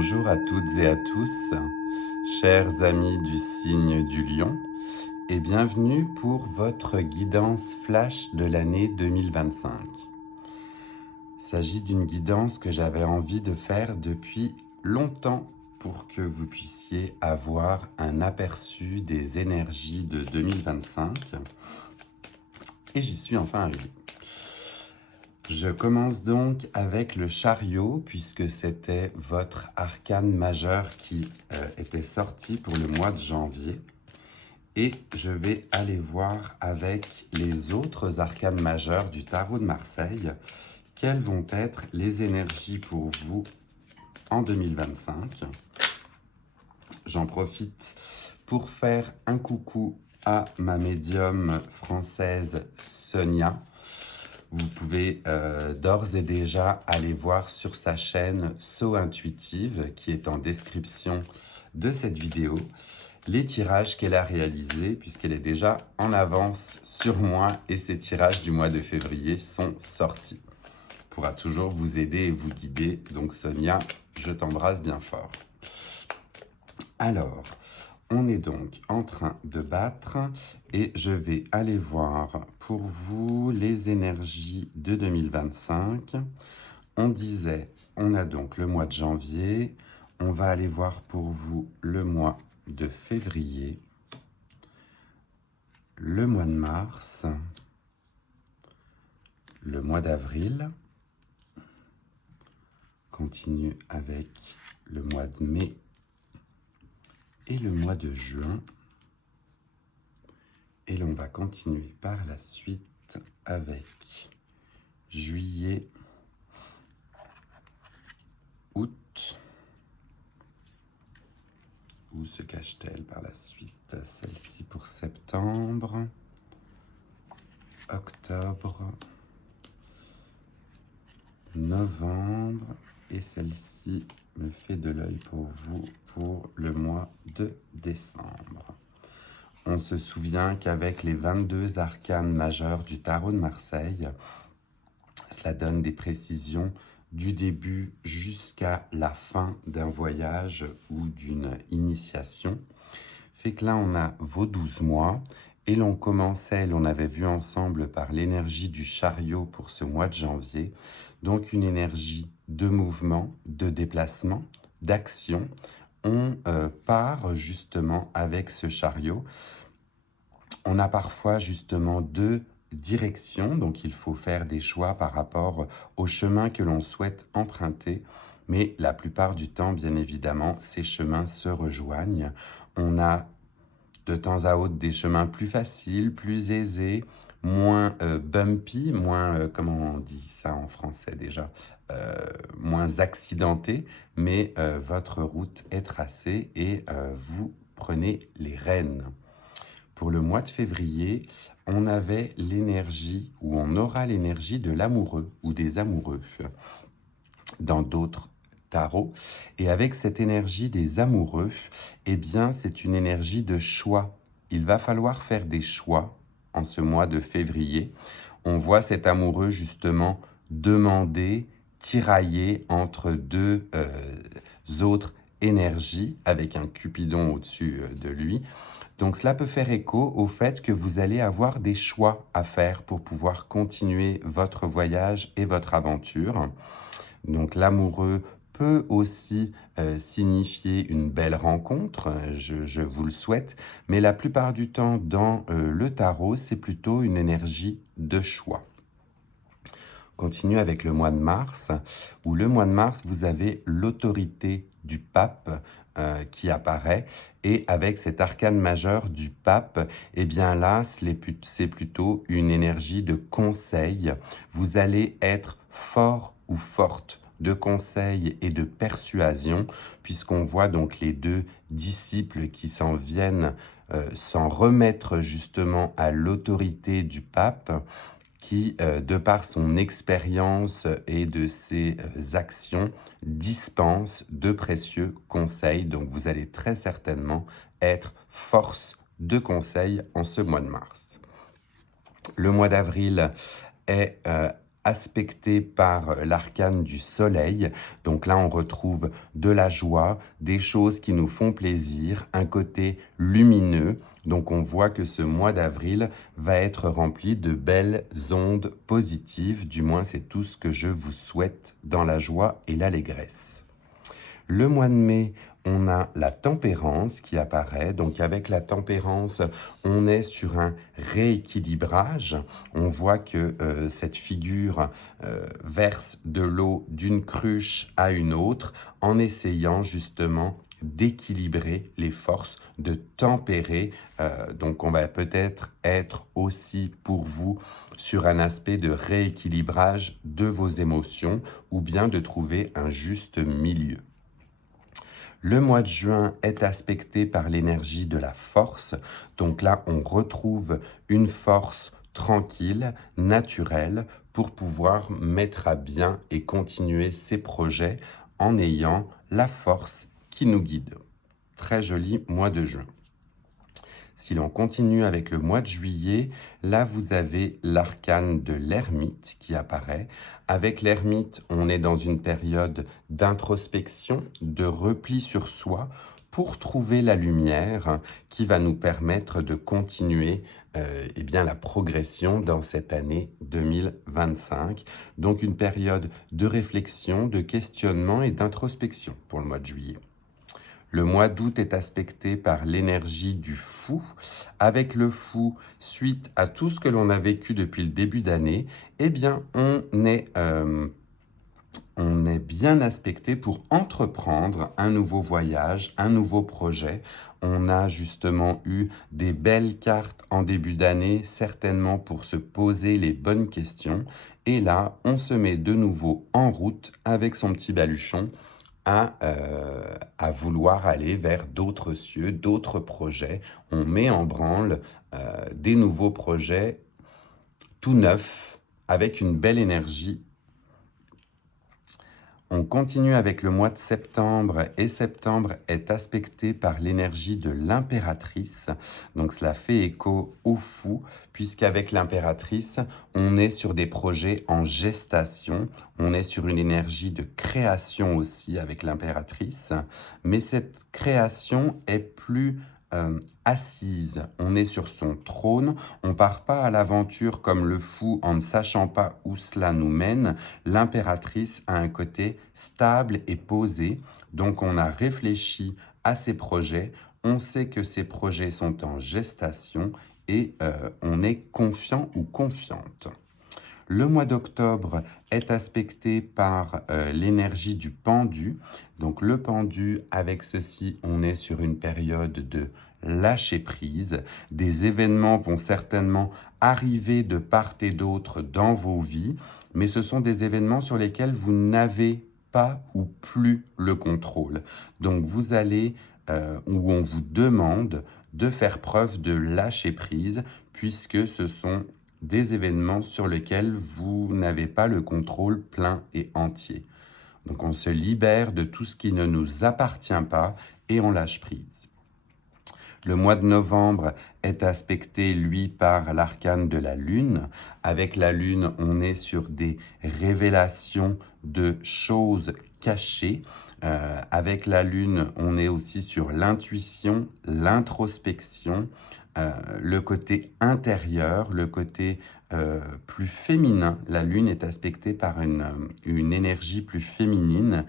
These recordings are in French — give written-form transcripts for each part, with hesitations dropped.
Bonjour à toutes et à tous, chers amis du signe du lion, et bienvenue pour votre guidance flash de l'année 2025. Il s'agit d'une guidance que j'avais envie de faire depuis longtemps pour que vous puissiez avoir un aperçu des énergies de 2025. Et j'y suis enfin arrivé. Je commence donc avec le chariot, puisque c'était votre arcane majeur qui était sorti pour le mois de janvier. Et je vais aller voir avec les autres arcanes majeurs du tarot de Marseille, quelles vont être les énergies pour vous en 2025. J'en profite pour faire un coucou à ma médium française Sonia. Vous pouvez d'ores et déjà aller voir sur sa chaîne So Intuitive, qui est en description de cette vidéo, les tirages qu'elle a réalisés, puisqu'elle est déjà en avance sur moi et ces tirages du mois de février sont sortis. Elle pourra toujours vous aider et vous guider. Donc Sonia, je t'embrasse bien fort. Alors, on est donc en train de battre et je vais aller voir pour vous les énergies de 2025. On disait, on a donc le mois de janvier, on va aller voir pour vous le mois de février, le mois de mars, le mois d'avril, continue avec le mois de mai et le mois de juin. Et l'on va continuer par la suite avec juillet, août. Où se cache-t-elle par la suite? Celle-ci pour septembre, octobre, novembre. Et celle-ci me fait de l'œil pour vous pour le mois de décembre. On se souvient qu'avec les 22 arcanes majeurs du tarot de Marseille, cela donne des précisions du début jusqu'à la fin d'un voyage ou d'une initiation. Fait que là, on a vos 12 mois et l'on avait vu ensemble par l'énergie du chariot pour ce mois de janvier, donc une énergie de mouvement, de déplacement, d'action. On part justement avec ce chariot. On a parfois justement deux directions, donc il faut faire des choix par rapport au chemin que l'on souhaite emprunter, mais la plupart du temps, bien évidemment, ces chemins se rejoignent. On a de temps à autre des chemins plus faciles, plus aisés, moins bumpy, moins, comment on dit ça en français déjà, moins accidentés, mais votre route est tracée et vous prenez les rênes. Pour le mois de février, on avait l'énergie, ou on aura l'énergie de l'amoureux ou des amoureux dans d'autres tarots. Et avec cette énergie des amoureux, eh bien, c'est une énergie de choix. Il va falloir faire des choix en ce mois de février. On voit cet amoureux justement demander, tirailler entre deux autres énergies avec un Cupidon au-dessus de lui. Donc cela peut faire écho au fait que vous allez avoir des choix à faire pour pouvoir continuer votre voyage et votre aventure. Donc l'amoureux peut aussi signifier une belle rencontre, je vous le souhaite, mais la plupart du temps dans le tarot, c'est plutôt une énergie de choix. Continue avec le mois de mars, où le mois de mars, vous avez l'autorité du pape qui apparaît, et avec cet arcane majeur du pape, eh bien là, c'est plutôt une énergie de conseil. Vous allez être fort ou forte de conseil et de persuasion, puisqu'on voit donc les deux disciples qui s'en viennent s'en remettre justement à l'autorité du pape, qui, de par son expérience et de ses actions, dispense de précieux conseils. Donc vous allez très certainement être force de conseil en ce mois de mars. Le mois d'avril est aspecté par l'arcane du soleil. Donc là, on retrouve de la joie, des choses qui nous font plaisir, un côté lumineux. Donc on voit que ce mois d'avril va être rempli de belles ondes positives. Du moins, c'est tout ce que je vous souhaite dans la joie et l'allégresse. Le mois de mai, on a la tempérance qui apparaît. Donc avec la tempérance, on est sur un rééquilibrage. On voit que cette figure verse de l'eau d'une cruche à une autre en essayant justement d'équilibrer les forces, de tempérer. Donc on va peut-être être aussi pour vous sur un aspect de rééquilibrage de vos émotions ou bien de trouver un juste milieu. Le mois de juin est aspecté par l'énergie de la force. Donc là, on retrouve une force tranquille, naturelle, pour pouvoir mettre à bien et continuer ses projets en ayant la force qui nous guide. Très joli mois de juin. Si l'on continue avec le mois de juillet, là vous avez l'arcane de l'ermite qui apparaît. Avec l'ermite, on est dans une période d'introspection, de repli sur soi pour trouver la lumière qui va nous permettre de continuer la progression dans cette année 2025. Donc une période de réflexion, de questionnement et d'introspection pour le mois de juillet. Le mois d'août est aspecté par l'énergie du fou. Avec le fou, suite à tout ce que l'on a vécu depuis le début d'année, eh bien, on est bien aspecté pour entreprendre un nouveau voyage, un nouveau projet. On a justement eu des belles cartes en début d'année, certainement pour se poser les bonnes questions. Et là, on se met de nouveau en route avec son petit baluchon à vouloir aller vers d'autres cieux, d'autres projets. On met en branle des nouveaux projets tout neufs, avec une belle énergie. On continue avec le mois de septembre et septembre est aspecté par l'énergie de l'impératrice. Donc cela fait écho au fou puisqu'avec l'impératrice, on est sur des projets en gestation. On est sur une énergie de création aussi avec l'impératrice. Mais cette création est plus assise, on est sur son trône, on part pas à l'aventure comme le fou en ne sachant pas où cela nous mène. L'impératrice a un côté stable et posé, donc on a réfléchi à ses projets, on sait que ces projets sont en gestation et on est confiant ou confiante. Le mois d'octobre est aspecté par l'énergie du pendu. Donc le pendu, avec ceci, on est sur une période de lâcher prise. Des événements vont certainement arriver de part et d'autre dans vos vies, mais ce sont des événements sur lesquels vous n'avez pas ou plus le contrôle. Donc vous allez, où on vous demande de faire preuve de lâcher prise, puisque ce sont des événements sur lesquels vous n'avez pas le contrôle plein et entier. Donc on se libère de tout ce qui ne nous appartient pas et on lâche prise. Le mois de novembre est aspecté, lui, par l'arcane de la lune. Avec la lune, on est sur des révélations de choses cachées. Avec la lune, on est aussi sur l'intuition, l'introspection, le côté intérieur, le côté plus féminin. La lune est aspectée par une énergie plus féminine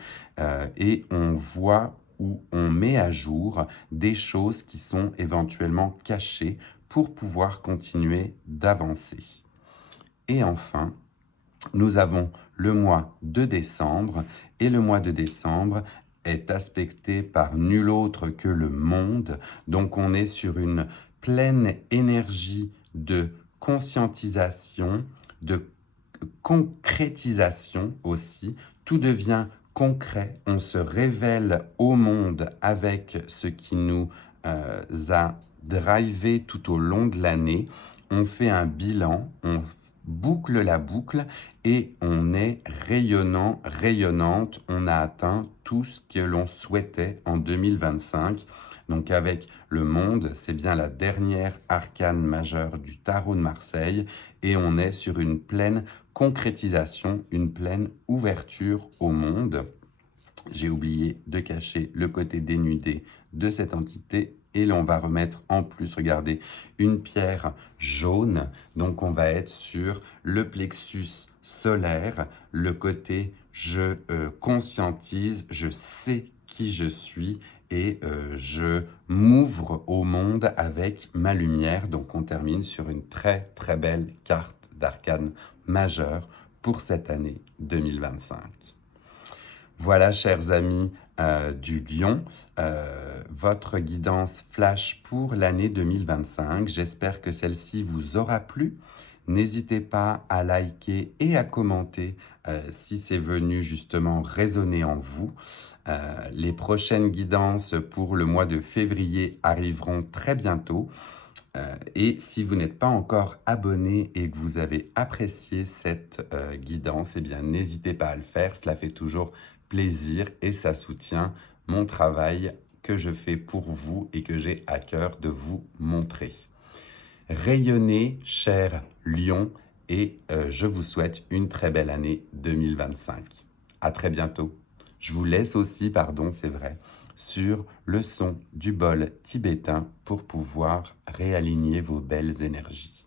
et on voit où on met à jour des choses qui sont éventuellement cachées pour pouvoir continuer d'avancer. Et enfin, nous avons le mois de décembre et le mois de décembre est aspecté par nul autre que le monde. Donc on est sur une pleine énergie de conscientisation, de concrétisation aussi. Tout devient concret, on se révèle au monde avec ce qui nous a drivé tout au long de l'année. On fait un bilan, on boucle la boucle et on est rayonnant, rayonnante. On a atteint tout ce que l'on souhaitait en 2025. Donc avec le monde, c'est bien la dernière arcane majeure du tarot de Marseille et on est sur une pleine concrétisation, une pleine ouverture au monde. J'ai oublié de cacher le côté dénudé de cette entité et là on va remettre en plus, regardez, une pierre jaune. Donc on va être sur le plexus solaire, le côté je conscientise, je sais qui je suis et je m'ouvre au monde avec ma lumière. Donc on termine sur une très très belle carte d'arcane majeure pour cette année 2025. Voilà, chers amis du Lion, votre guidance flash pour l'année 2025. J'espère que celle-ci vous aura plu. N'hésitez pas à liker et à commenter si c'est venu justement résonner en vous. Les prochaines guidances pour le mois de février arriveront très bientôt. Et si vous n'êtes pas encore abonné et que vous avez apprécié cette guidance, eh bien n'hésitez pas à le faire, cela fait toujours plaisir et ça soutient mon travail que je fais pour vous et que j'ai à cœur de vous montrer. Rayonnez, cher Lion, et je vous souhaite une très belle année 2025. À très bientôt. Je vous laisse aussi, pardon, c'est vrai, sur le son du bol tibétain pour pouvoir réaligner vos belles énergies.